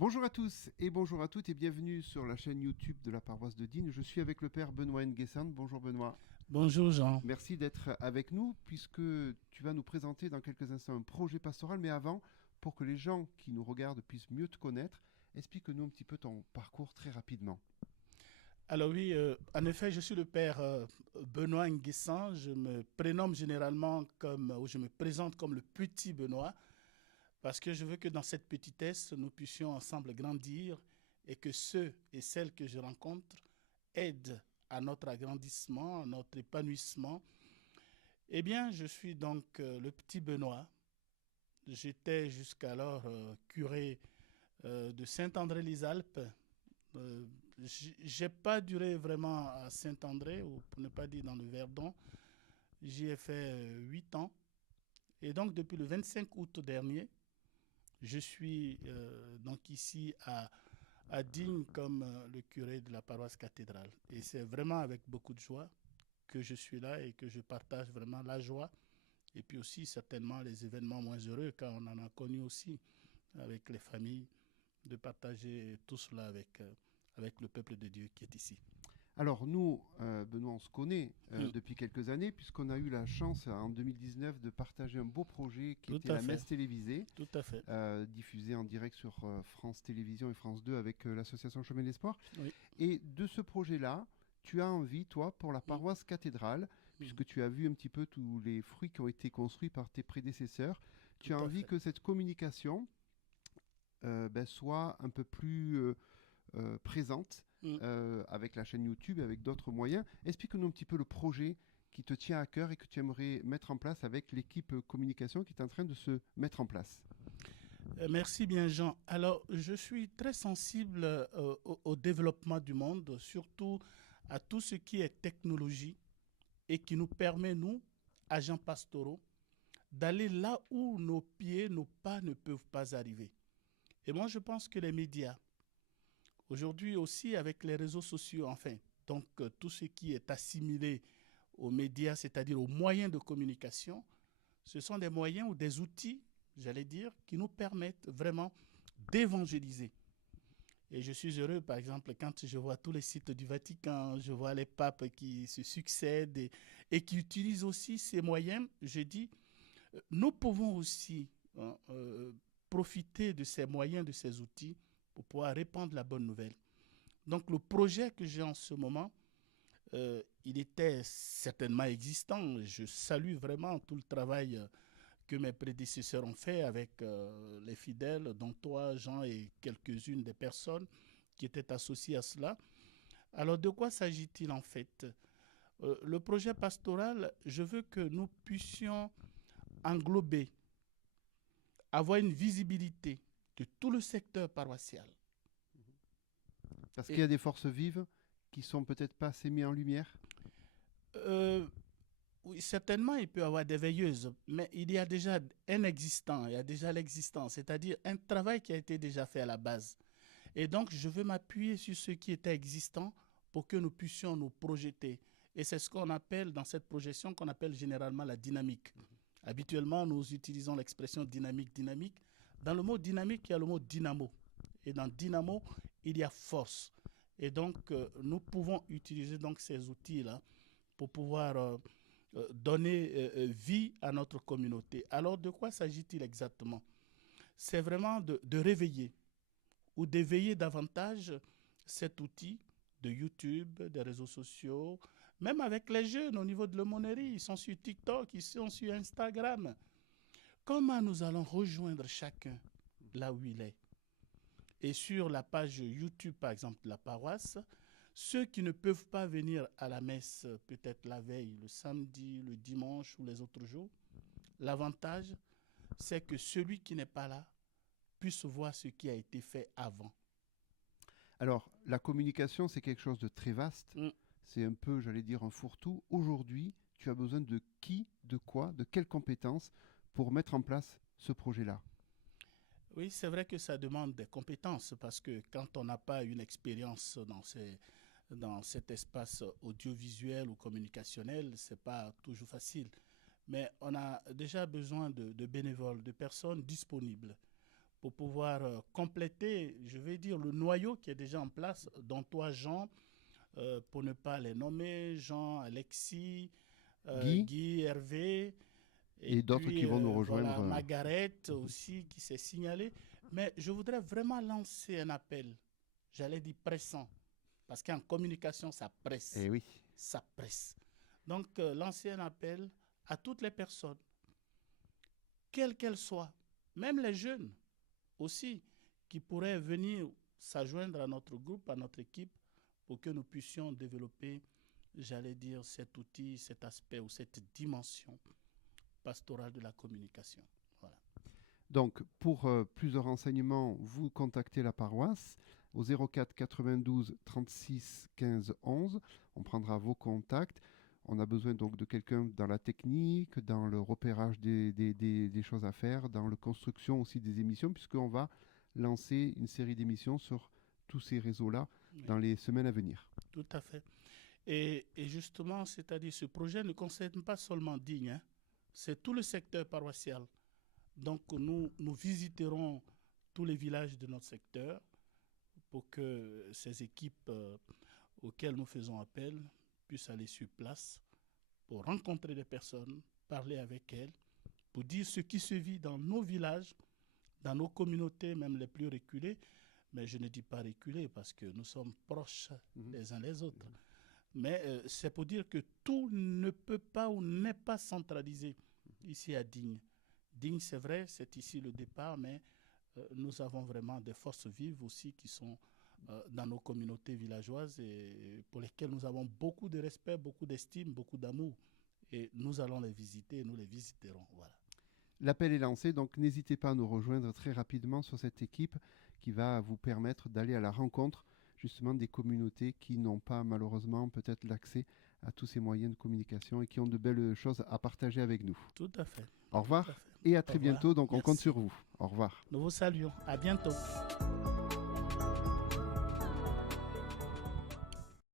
Bonjour à tous et bonjour à toutes et bienvenue sur la chaîne YouTube de la paroisse de Digne. Je suis avec le père Benoît Nguessan. Bonjour Benoît. Bonjour Jean. Merci d'être avec nous puisque tu vas nous présenter dans quelques instants un projet pastoral. Mais avant, pour que les gens qui nous regardent puissent mieux te connaître, explique-nous un petit peu ton parcours très rapidement. Alors oui, en effet, je suis le père Benoît Nguessan. Je me prénomme généralement ou je me présente comme le petit Benoît parce que je veux que dans cette petitesse, nous puissions ensemble grandir et que ceux et celles que je rencontre aident à notre agrandissement, à notre épanouissement. Eh bien, je suis donc le petit Benoît. J'étais jusqu'alors curé de Saint-André-les-Alpes. J'ai pas duré vraiment à Saint-André, ou pour ne pas dire dans le Verdon. J'y ai fait 8 ans. Et donc, depuis le 25 août dernier, je suis donc ici à Digne comme le curé de la paroisse cathédrale. Et c'est vraiment avec beaucoup de joie que je suis là et que je partage vraiment la joie. Et puis aussi, certainement, les événements moins heureux, car on en a connu aussi avec les familles, de partager tout cela avec le peuple de Dieu qui est ici. Alors nous, Benoît, on se connaît Mm. depuis quelques années puisqu'on a eu la chance en 2019 de partager un beau projet qui Tout était à la fait, messe télévisée, tout à fait. diffusée en direct sur France Télévisions et France 2 avec l'association Chemin de l'Espoir. Oui. Et de ce projet-là, tu as envie, toi, pour la Mm. paroisse cathédrale, Mm. puisque tu as vu un petit peu tous les fruits qui ont été construits par tes prédécesseurs, tu Tout as à envie fait. que cette communication soit un peu plus présente Mm. avec la chaîne YouTube et avec d'autres moyens. Explique-nous un petit peu le projet qui te tient à cœur et que tu aimerais mettre en place avec l'équipe communication qui est en train de se mettre en place. Merci bien Jean. Alors, je suis très sensible au développement du monde, surtout à tout ce qui est technologie et qui nous permet, nous, agents pastoraux, d'aller là où nos pieds, nos pas ne peuvent pas arriver. Et moi, je pense que les médias, aujourd'hui aussi avec les réseaux sociaux, enfin, donc tout ce qui est assimilé aux médias, c'est-à-dire aux moyens de communication, ce sont des moyens ou des outils, j'allais dire, qui nous permettent vraiment d'évangéliser. Et je suis heureux, par exemple, quand je vois tous les sites du Vatican, je vois les papes qui se succèdent et qui utilisent aussi ces moyens, je dis, nous pouvons aussi profiter de ces moyens, de ces outils pour pouvoir répandre la bonne nouvelle. Donc le projet que j'ai en ce moment, il était certainement existant. Je salue vraiment tout le travail que mes prédécesseurs ont fait avec les fidèles, dont toi, Jean, et quelques-unes des personnes qui étaient associées à cela. Alors, de quoi s'agit-il en fait? Le projet pastoral, je veux que nous puissions englober, avoir une visibilité de tout le secteur paroissial. Parce qu'il y Et a des forces vives qui sont peut-être pas assez mises en lumière. euh, oui, certainement, il peut y avoir des veilleuses, mais il y a déjà un existant, il y a déjà l'existence, c'est-à-dire un travail qui a été déjà fait à la base. Et donc, je veux m'appuyer sur ce qui était existant pour que nous puissions nous projeter. Et c'est ce qu'on appelle, dans cette projection, qu'on appelle généralement la dynamique. Habituellement, nous utilisons l'expression dynamique, dynamique. Dans le mot dynamique, il y a le mot dynamo. Et dans dynamo, il y a force. Et donc, nous pouvons utiliser donc ces outils-là pour pouvoir donner vie à notre communauté. Alors, de quoi s'agit-il exactement? C'est vraiment de réveiller ou d'éveiller davantage cet outil de YouTube, des réseaux sociaux, même avec les jeunes au niveau de l'aumônerie, ils sont sur TikTok, ils sont sur Instagram. Comment nous allons rejoindre chacun là où il est? Et sur la page YouTube, par exemple, de la paroisse, ceux qui ne peuvent pas venir à la messe peut-être la veille, le samedi, le dimanche ou les autres jours, l'avantage, c'est que celui qui n'est pas là puisse voir ce qui a été fait avant. Alors, la communication, c'est quelque chose de très vaste. Mm. C'est un peu, j'allais dire, un fourre-tout. Aujourd'hui, tu as besoin de qui, de quoi, de quelles compétences pour mettre en place ce projet-là. Oui, c'est vrai que ça demande des compétences parce que quand on n'a pas une expérience dans cet espace audiovisuel ou communicationnel, c'est pas toujours facile. Mais on a déjà besoin de bénévoles, de personnes disponibles pour pouvoir compléter, je vais dire, le noyau qui est déjà en place, dont toi, Jean, pour ne pas les nommer, Jean, Alexis, Guy Guy, Hervé, et et d'autres qui puis vont nous rejoindre. voilà, Margaret aussi qui s'est signalée. Mais je voudrais vraiment lancer un appel, j'allais dire pressant, parce qu'en communication, ça presse. Eh oui. Ça presse. Donc, lancer un appel à toutes les personnes, quelles qu'elles soient, même les jeunes aussi, qui pourraient venir s'adjoindre à notre groupe, à notre équipe, pour que nous puissions développer, j'allais dire, cet outil, cet aspect ou cette dimension pastorale de la communication. Voilà. Donc, pour plus de renseignements, vous contactez la paroisse au 04 92 36 15 11. On prendra vos contacts. On a besoin donc de quelqu'un dans la technique, dans le repérage des choses à faire, dans la construction aussi des émissions, puisqu'on va lancer une série d'émissions sur tous ces réseaux-là dans les semaines à venir. Tout à fait. Et justement, c'est-à-dire ce projet ne concerne pas seulement Digne, hein, c'est tout le secteur paroissial. Donc nous visiterons tous les villages de notre secteur pour que ces équipes auxquelles nous faisons appel puissent aller sur place pour rencontrer des personnes, parler avec elles, pour dire ce qui se vit dans nos villages, dans nos communautés, même les plus reculées. Mais je ne dis pas reculées parce que nous sommes proches les uns des autres. Mais c'est pour dire que tout ne peut pas ou n'est pas centralisé ici à Digne. Digne, c'est vrai, c'est ici le départ, mais nous avons vraiment des forces vives aussi qui sont dans nos communautés villageoises et pour lesquelles nous avons beaucoup de respect, beaucoup d'estime, beaucoup d'amour. Et nous allons les visiter et nous les visiterons. Voilà. L'appel est lancé, donc n'hésitez pas à nous rejoindre très rapidement sur cette équipe qui va vous permettre d'aller à la rencontre justement des communautés qui n'ont pas malheureusement peut-être l'accès à tous ces moyens de communication et qui ont de belles choses à partager avec nous. Tout à fait. Au revoir et à très bientôt, donc on compte sur vous. Au revoir. Nous vous saluons. À bientôt.